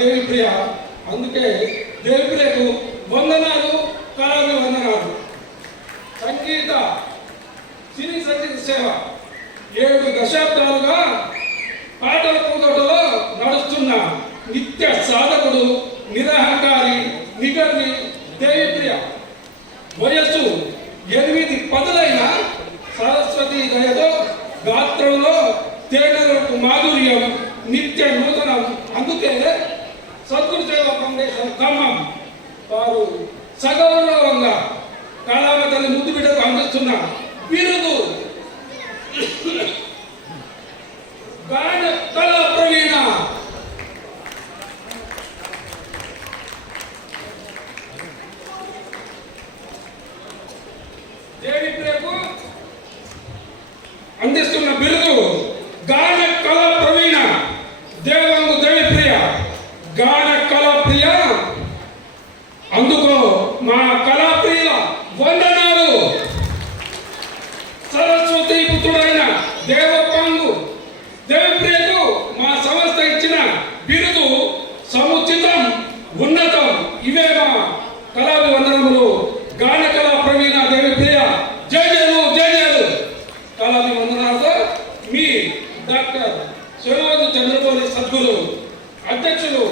దేవిప్రియ అందుకే దేవిప్రియకు వందనాలు కళాభి వందనాలు. సంగీత సినీ సంగీత సేవ. ఏడు దశాబ్దాలుగా పాట ఫౌండేషన్ ఖమ్మం. వారు సగౌరవంగా కళావతని ముద్దు బిడ్డకు అందిస్తున్న బిరుదు. గాన కళా ప్రవీణ. దేవిప్రియకు అందిస్తున్న బిరుదు గాన కళ ప్రవీణ దేవంగు దేవిప్రియ గాన కళ ప్రియ అందుకో మా కళాప్రియుల వందనాలు సరస్వతి పుత్రుడైన దేవపంగు దేవప్రియకు మా సంస్థ ఇచ్చిన బిరుదు సముచితం ఉన్నతం ఇవే మా కళాభి వందనములు గాన కళా ప్రవీణ దేవప్రియ జయ జయలు జయ జయలు కళాభి వందనాలతో మీ డాక్టర్ శివరాజు చంద్రపల్లి సద్గురు అధ్యక్షులు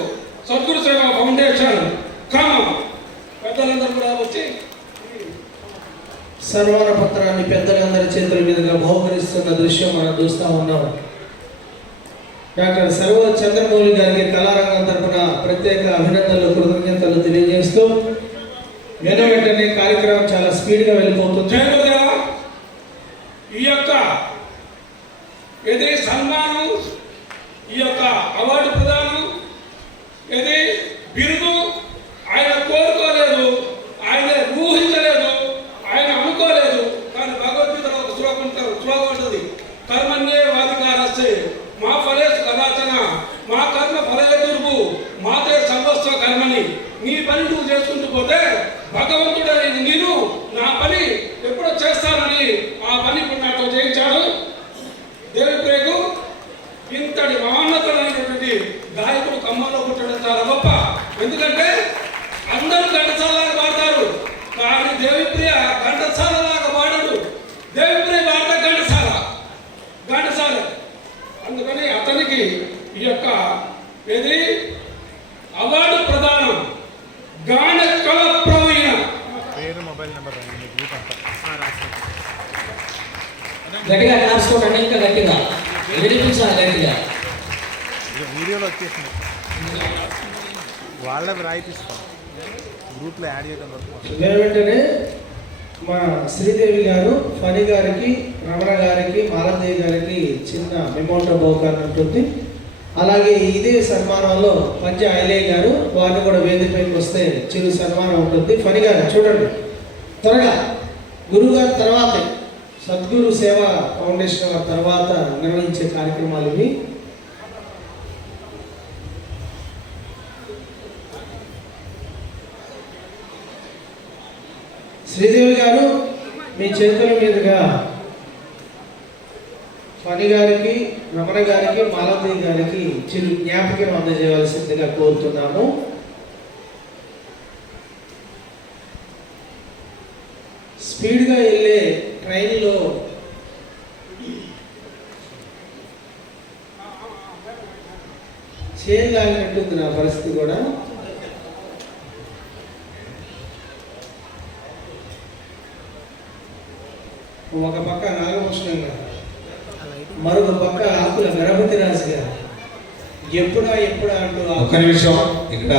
సద్గురు సేవ ఫౌండేషన్ ఖమ్మం. పెద్దలందరూ కూడా వచ్చి సన్మాన పత్రాన్ని పెద్దలందరి చేతుల మీదుగా బహుకరిస్తున్న దృశ్యం మనం చూస్తూ ఉన్నాం. డాక్టర్ సర్వ చంద్రమౌళి గారికి కళారంగం తరపున ప్రత్యేక అభినందనలు కృతజ్ఞతలు తెలియజేస్తూ వెన వెంటనే కార్యక్రమం చాలా స్పీడ్గా వెళ్ళిపోతుంది. ఈ యొక్క ఇది సన్మానం అందరూ ఘంటసాలలాగా పాడతారు. కానీ దేవిప్రియ ఘంటసాలలాగా పాడడు. దేవిప్రియ పాడతా ఘంటసాల. ఘంటసాల. అందుకని అతనికి ఈ యొక్క ఏది? అవార్డు ప్రదానం. గాన కళ ప్రవీణ. పేరు మొబైల్ నెంబర్ గట్టిగా నేర్చుకోండి ఇంకా గట్టిగా. వినిపించాలి గట్టిగా. వీడియోలో వచ్చేసింది. వాళ్ళే రాయిపిస్తాం గ్రూప్లో యాడ్ చేయడం వరకు వెంటనే మా శ్రీదేవి గారు ఫణి గారికి రమణ గారికి మాలదేవి గారికి చిన్న మెమోటో బహుకారం ఉంటుంది అలాగే ఇదే సన్మానంలో పంజ ఐలే గారు వారిని కూడా వేదికపైకి వస్తే చిరు సన్మానం ఉంటుంది. ఫణి గారు చూడండి. త్వరగా గురువు గారి తర్వాతే సద్గురు సేవా ఫౌండేషన్ తర్వాత నిర్వహించే కార్యక్రమాలు ఇవి. శ్రీదేవి గారు మీ చేతుల మీదుగా ఫణి గారికి రమణ గారికి మాలదేవి గారికి చిరు జ్ఞాపకం అందజేయవలసిందిగా కోరుతున్నాము. స్పీడ్గా వెళ్ళే ట్రైన్లో చేరు నా పరిస్థితి కూడా. ఒక పక్క నాగభూషణం గారు మరొక పక్క ఆకుల గణపతి రాజు గారు. ఎప్పుడా ఎప్పుడా అంటూ ఒక్క నిమిషం ఇక్కడ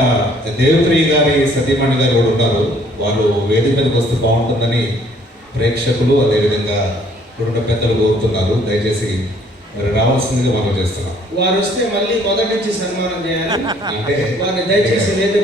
దేవప్రియ గారి సతీమణి గారు కూడా ఉన్నారు వాళ్ళు వేదిక మీదకి వస్తే బాగుంటుందని ప్రేక్షకులు అదేవిధంగా ఇప్పుడున్న పెద్దలు కోరుతున్నారు. దయచేసి మరి రావాల్సిందిగా మనం చేస్తున్నాం. వారు వస్తే మళ్ళీ మొదటి నుంచి సన్మానం చేయాలి. అంటే వారిని దయచేసి వేదికపై